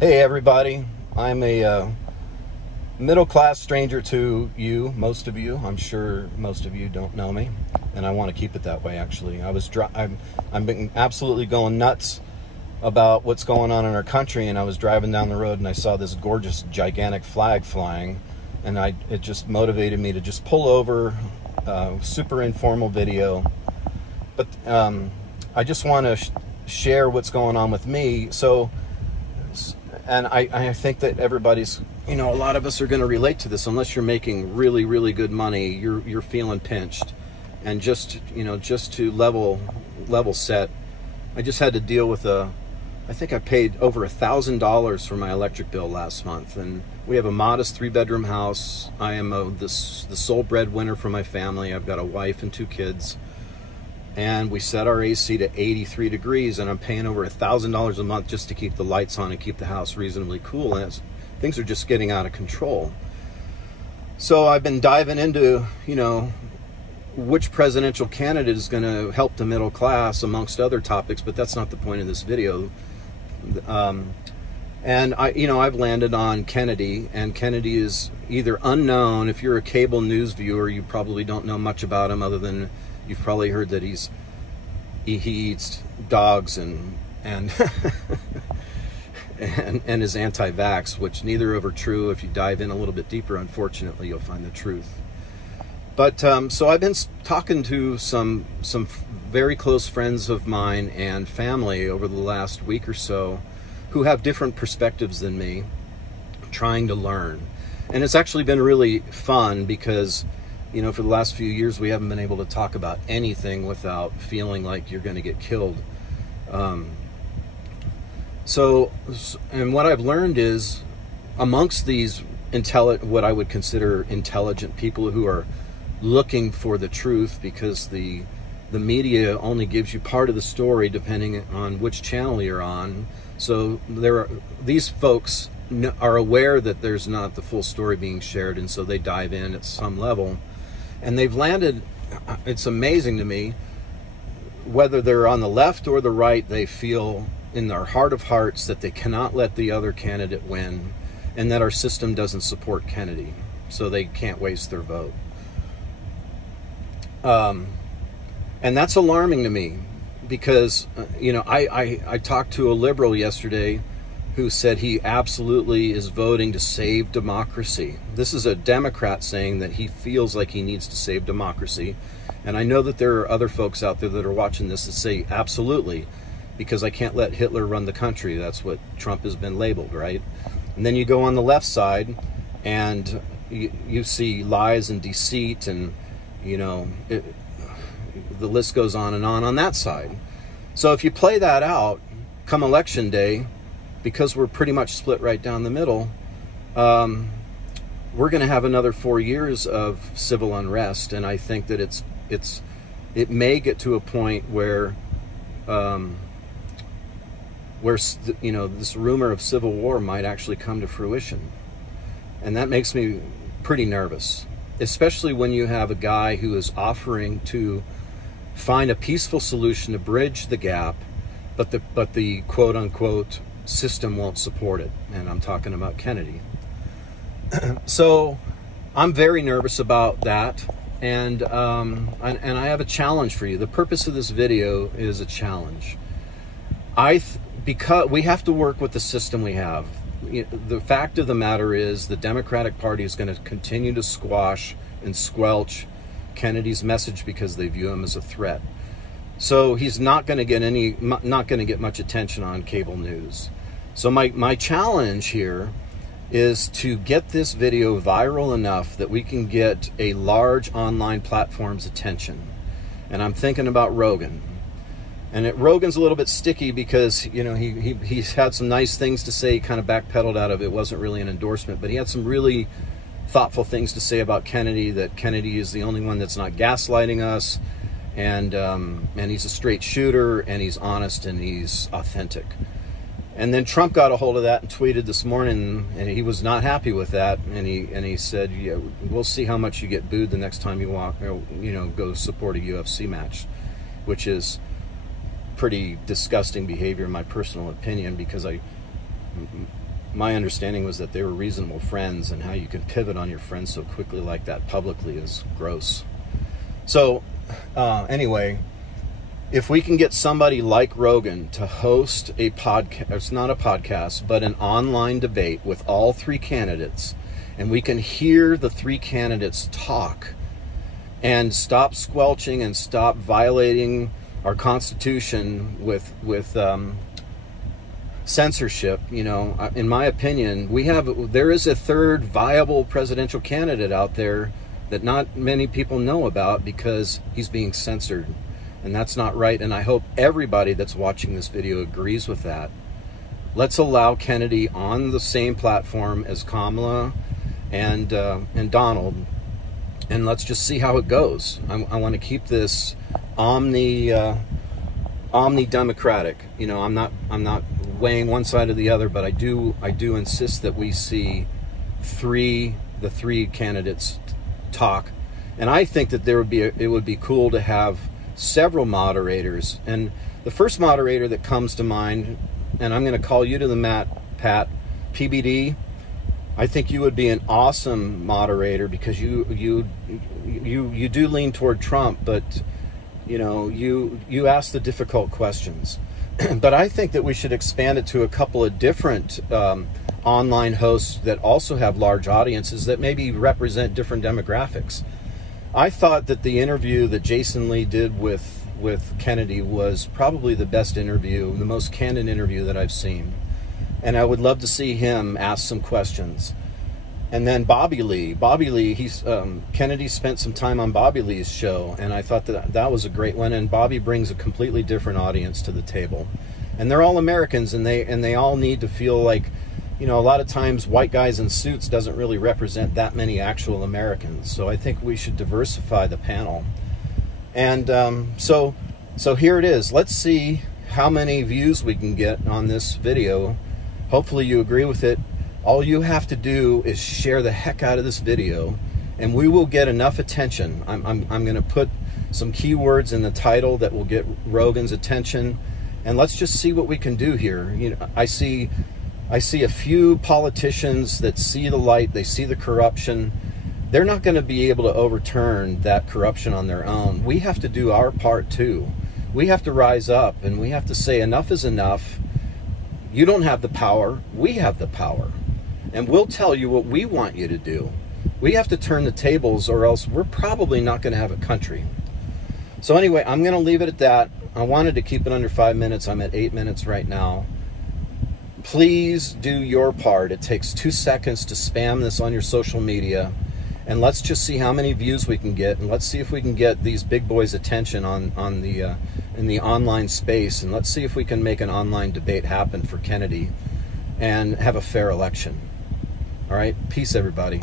Hey everybody, I'm a middle-class stranger to you, most of you. I'm sure most of you don't know me, and I want to keep it that way. Actually, I'm been absolutely going nuts about what's going on in our country, and I was driving down the road and I saw this gorgeous, gigantic flag flying, and it just motivated me to just pull over. Super informal video, but I just want to share what's going on with me. And I think that everybody's, a lot of us are going to relate to this. Unless you're making really, really good money, you're feeling pinched. And just to level set, I just had to deal with I think I paid over $1,000 for my electric bill last month. And we have a modest 3-bedroom house. I am the sole breadwinner for my family. I've got a wife and 2 kids. And we set our AC to 83 degrees, and I'm paying over $1,000 a month just to keep the lights on and keep the house reasonably cool. And things are just getting out of control. So I've been diving into, which presidential candidate is going to help the middle class, amongst other topics, but that's not the point of this video. And I've landed on Kennedy, and Kennedy is either unknown. If you're a cable news viewer, you probably don't know much about him, other than you've probably heard that he eats dogs and and is anti-vax, which neither of are true. If you dive in a little bit deeper, unfortunately, you'll find the truth. But so I've been talking to some very close friends of mine and family over the last week or so, who have different perspectives than me, trying to learn. And it's actually been really fun because, for the last few years, we haven't been able to talk about anything without feeling like you're going to get killed. And what I've learned is, amongst these what I would consider intelligent people who are looking for the truth, because the media only gives you part of the story depending on which channel you're on. So these folks are aware that there's not the full story being shared, and so they dive in at some level. And they've landed, it's amazing to me, whether they're on the left or the right, they feel in their heart of hearts that they cannot let the other candidate win, and that our system doesn't support Kennedy, so they can't waste their vote. And that's alarming to me, because, I talked to a liberal yesterday who said he absolutely is voting to save democracy. This is a Democrat saying that he feels like he needs to save democracy. And I know that there are other folks out there that are watching this that say absolutely, because I can't let Hitler run the country. That's what Trump has been labeled, right? And then you go on the left side and you see lies and deceit, and the list goes on that side. So if you play that out come election day, because we're pretty much split right down the middle, we're going to have another 4 years of civil unrest. And I think that it may get to a point where this rumor of civil war might actually come to fruition. And that makes me pretty nervous, especially when you have a guy who is offering to find a peaceful solution to bridge the gap, but the quote unquote system won't support it. And I'm talking about Kennedy. So I'm very nervous about that. And I have a challenge for you. The purpose of this video is a challenge. Because we have to work with the system we have. The fact of the matter is, the Democratic Party is going to continue to squash and squelch Kennedy's message because they view him as a threat. So he's not going to get much attention on cable news. So my challenge here is to get this video viral enough that we can get a large online platform's attention. And I'm thinking about Rogan. And Rogan's a little bit sticky because, he's had some nice things to say, kind of backpedaled out of it. It wasn't really an endorsement, but he had some really thoughtful things to say about Kennedy, that Kennedy is the only one that's not gaslighting us, and he's a straight shooter, and he's honest, and he's authentic. And then Trump got a hold of that and tweeted this morning, and he was not happy with that, and he said, "Yeah, we'll see how much you get booed the next time you go support a UFC match," which is pretty disgusting behavior in my personal opinion, because my understanding was that they were reasonable friends, and how you can pivot on your friends so quickly like that publicly is gross. So anyway, if we can get somebody like Rogan to host a podcast, it's not a podcast, but an online debate with all three candidates, and we can hear the three candidates talk and stop squelching and stop violating our Constitution with censorship, you know, in my opinion, there is a third viable presidential candidate out there that not many people know about because he's being censored. And that's not right. And I hope everybody that's watching this video agrees with that. Let's allow Kennedy on the same platform as Kamala and Donald, and let's just see how it goes. I want to keep this omni-democratic. You know, I'm not weighing one side or the other, but I do insist that we see the three candidates talk. And I think that it would be cool to have several moderators. And the first moderator that comes to mind, and I'm going to call you to the mat, Pat, PBD. I think you would be an awesome moderator because you do lean toward Trump, but you know, you ask the difficult questions. But I think that we should expand it to a couple of different online hosts that also have large audiences that maybe represent different demographics. I thought that the interview that Jason Lee did with Kennedy was probably the best interview, the most candid interview that I've seen. And I would love to see him ask some questions. And then Bobby Lee, Kennedy spent some time on Bobby Lee's show, and I thought that was a great one. And Bobby brings a completely different audience to the table, and they're all Americans, and they all need to feel like, you know, a lot of times white guys in suits doesn't really represent that many actual Americans. So I think we should diversify the panel. And so here it is. Let's see how many views we can get on this video. Hopefully you agree with it. All you have to do is share the heck out of this video, and we will get enough attention. I'm going to put some keywords in the title that will get Rogan's attention, and let's just see what we can do here. You know, I see a few politicians that see the light, they see the corruption. They're not going to be able to overturn that corruption on their own. We have to do our part too. We have to rise up, and we have to say enough is enough. You don't have the power, we have the power. And we'll tell you what we want you to do. We have to turn the tables, or else we're probably not going to have a country. So anyway, I'm going to leave it at that. I wanted to keep it under 5 minutes. I'm at 8 minutes right now. Please do your part. It takes 2 seconds to spam this on your social media. And let's just see how many views we can get. And let's see if we can get these big boys' attention in the online space. And let's see if we can make an online debate happen for Kennedy and have a fair election. All right, peace, everybody.